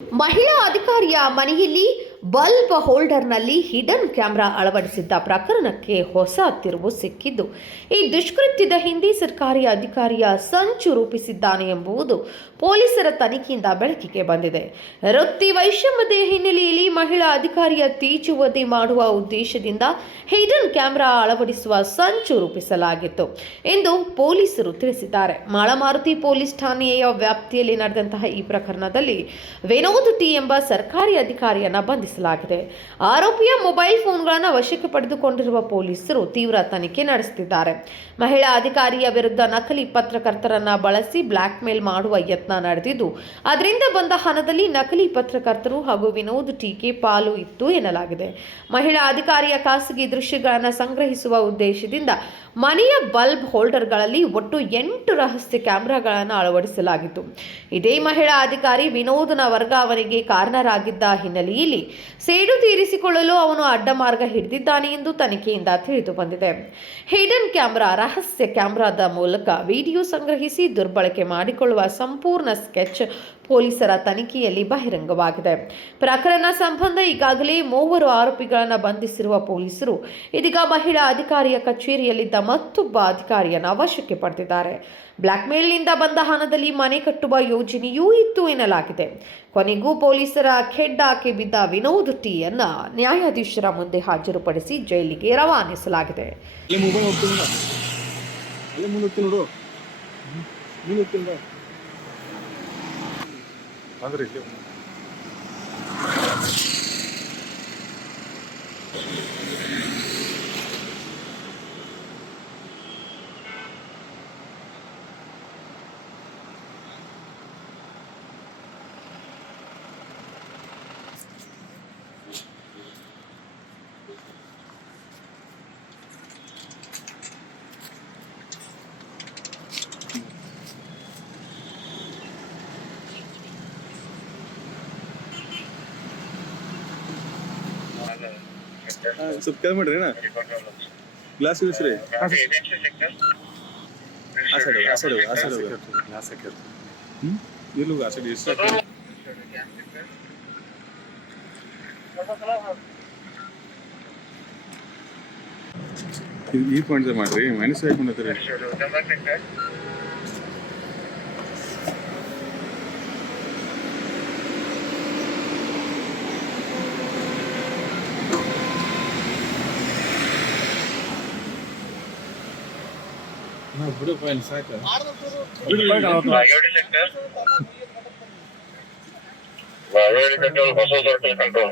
ಮಹಿಳಾ ಅಧಿಕಾರಿಯ ಮನೆಯಲ್ಲಿ ಬಲ್ಬ್ ಹೋಲ್ಡರ್ನಲ್ಲಿ ಹಿಡನ್ ಕ್ಯಾಮೆರಾ ಅಳವಡಿಸಿದ್ದ ಪ್ರಕರಣಕ್ಕೆ ಹೊಸ ತಿರುವು ಸಿಕ್ಕಿದ್ದು. ಈ ದುಷ್ಕೃತ್ಯದ ಹಿಂದಿ ಸರ್ಕಾರಿ ಅಧಿಕಾರಿಯ ಸಂಚು ರೂಪಿಸಿದ್ದಾನೆ ಎಂಬುದು ಪೊಲೀಸರ ತನಿಖೆಯಿಂದ ಬೆಳಕಿಗೆ ಬಂದಿದೆ. ವೃತ್ತಿ ವೈಷಮ್ಯದ ಹಿನ್ನೆಲೆಯಲ್ಲಿ ಮಹಿಳಾ ಅಧಿಕಾರಿಯ ತೀಚುವದಿ ಮಾಡುವ ಉದ್ದೇಶದಿಂದ ಹಿಡನ್ ಕ್ಯಾಮೆರಾ ಅಳವಡಿಸುವ ಸಂಚು ರೂಪಿಸಲಾಗಿತ್ತು. ಎಂದು ಪೊಲೀಸರು ತಿಳಿಸಿದ್ದಾರೆ. ಮಾಳಮಾರುತಿ ಪೊಲೀಸ್ ಠಾಣೆಯ ವ್ಯಾಪ್ತಿಯಲ್ಲಿ ನಡೆದಂತಹ ಈ ಪ್ರಕರಣದಲ್ಲಿ ವಿನೋದ್ ಟಿ ಎಂಬ ಸರ್ಕಾರಿ ಅಧಿಕಾರಿಯನ್ನ ಬಂಧಿಸಲಾಗಿದೆ ಆರೋಪಿಯ ಮೊಬೈಲ್ ಫೋನ್ಗಳನ್ನು ವಶಕ್ಕೆ ಪಡೆದುಕೊಂಡಿರುವ ಪೊಲೀಸರು ತೀವ್ರ ತನಿಖೆ ನಡೆಸುತ್ತಿದ್ದಾರೆ. ಮಹಿಳಾ ಅಧಿಕಾರಿಯ ವಿರುದ್ಧ ನಕಲಿ ಪತ್ರಕರ್ತರನ್ನ ಬಳಸಿ ಬ್ಲಾಕ್ ಮೇಲ್ ಮಾಡುವ ಯತ್ನ ನಡೆದಿದ್ದು, ಅದರಿಂದ ಬಂದ ಹಣದಲ್ಲಿ ನಕಲಿ ಪತ್ರಕರ್ತರು ಹಾಗೂ ವಿನೋದ್ ಟೀಕೆ ಪಾಲು ಇತ್ತು ಎನ್ನಲಾಗಿದೆ. ಮಹಿಳಾ ಅಧಿಕಾರಿಯ ಖಾಸಗಿ ದೃಶ್ಯಗಳನ್ನು ಸಂಗ್ರಹಿಸುವ ಉದ್ದೇಶದಿಂದ ಮನೆಯ ಬಲ್ಬ್ ಹೋಲ್ಡರ್ಗಳಲ್ಲಿ ಒಟ್ಟು ಎಂಟು ರಹಸ್ಯ ಕ್ಯಾಮೆರಾಗಳನ್ನು ಅಳವಡಿಸಲಾಗಿತ್ತು. ಇದೇ ಮಹಿಳಾ ಅಧಿಕಾರಿ ವಿನೋದನ ವರ್ಗಾವಣೆಗೆ ಕಾರಣರಾಗಿದ್ದ ಹಿನ್ನೆಲೆಯಲ್ಲಿ ಸೇಡು ತೀರಿಸಿಕೊಳ್ಳಲು ಅವನು ಅಡ್ಡ ಮಾರ್ಗ ಹಿಡಿದಿದ್ದಾನೆ ಎಂದು ತನಿಖೆಯಿಂದ ತಿಳಿದು ಬಂದಿದೆ. ಹಿಡನ್ ಕ್ಯಾಮೆರಾ, ರಹಸ್ಯ ಕ್ಯಾಮ್ರಾದ ಮೂಲಕ ವಿಡಿಯೋ ಸಂಗ್ರಹಿಸಿ ದುರ್ಬಳಕೆ ಮಾಡಿಕೊಳ್ಳುವ ಸಂಪೂರ್ಣ ಸ್ಕೆಚ್ ಪೊಲೀಸರ ತನಿಖೆಯಲ್ಲಿ ಬಹಿರಂಗವಾಗಿದೆ. ಪ್ರಕರಣ ಸಂಬಂಧ ಈಗಾಗಲೇ ಮೂವರು ಆರೋಪಿಗಳನ್ನು ಬಂಧಿಸಿರುವ ಪೊಲೀಸರು ಇದೀಗ ಮಹಿಳಾ ಅಧಿಕಾರಿಯ ಕಚೇರಿಯಲ್ಲಿದ್ದ ಮತ್ತೊಬ್ಬ ಅಧಿಕಾರಿಯನ್ನು ವಶಕ್ಕೆ ಪಡೆದಿದ್ದಾರೆ. ಬ್ಲ್ಯಾಕ್ಮೇಲ್ನಿಂದ ಬಂದ ಹಣದಲ್ಲಿ ಮನೆ ಕಟ್ಟುವ ಯೋಜನೆಯೂ ಇತ್ತು ಎನ್ನಲಾಗಿದೆ. ಕೊನೆಗೂ ಪೊಲೀಸರ ಖೆಡ್ಡಾಕೆ ಬಿದ್ದ ವಿನೋದ್ ಟಿಯನ್ನ ನ್ಯಾಯಾಧೀಶರ ಮುಂದೆ ಹಾಜರುಪಡಿಸಿ ಜೈಲಿಗೆ ರವಾನಿಸಲಾಗಿದೆ. ಇಲ್ಲಿ ಹಾಂ ಸ್ವಲ್ಪ ಕೆಳ ಮಾಡ್ರಿ ಅಣ್ಣ ಗ್ಲಾಸ್ ಇಳಿಸ್ರಿ ಆ ಸೈಡ್ ಆ ಸೈಡ್ ಆ ಸೈಡ್ ಹ್ಞೂ ಇರ್ಲು ಆ ಸೈಡ್ ಎಷ್ಟು ಈ ಪಾಯಿಂಟ್ ಮಾಡ್ರಿ ಮೈನಸ್ ಹಾಕೊಂಡತ್ರಿ ಬಿಡು ಫೈನ್ ಸಾಕು control, paso sorto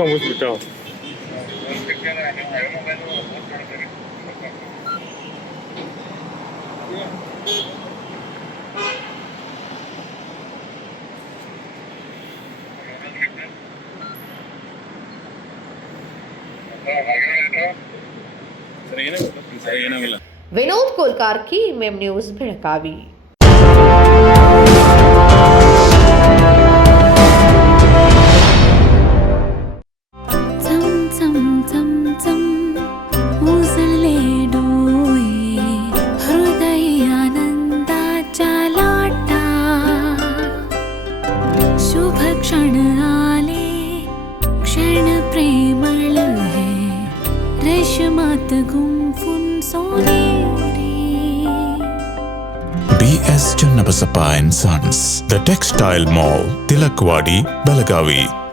ಮುಗಿಸ್ಬಿಟ್ಟು Vinod Kolkar की मेम न्यूज भिणकावी क्षण आले क्षण प्रेमळ BS Channabasappa and Sons, The Textile Mall, Tilakwadi, Belagavi.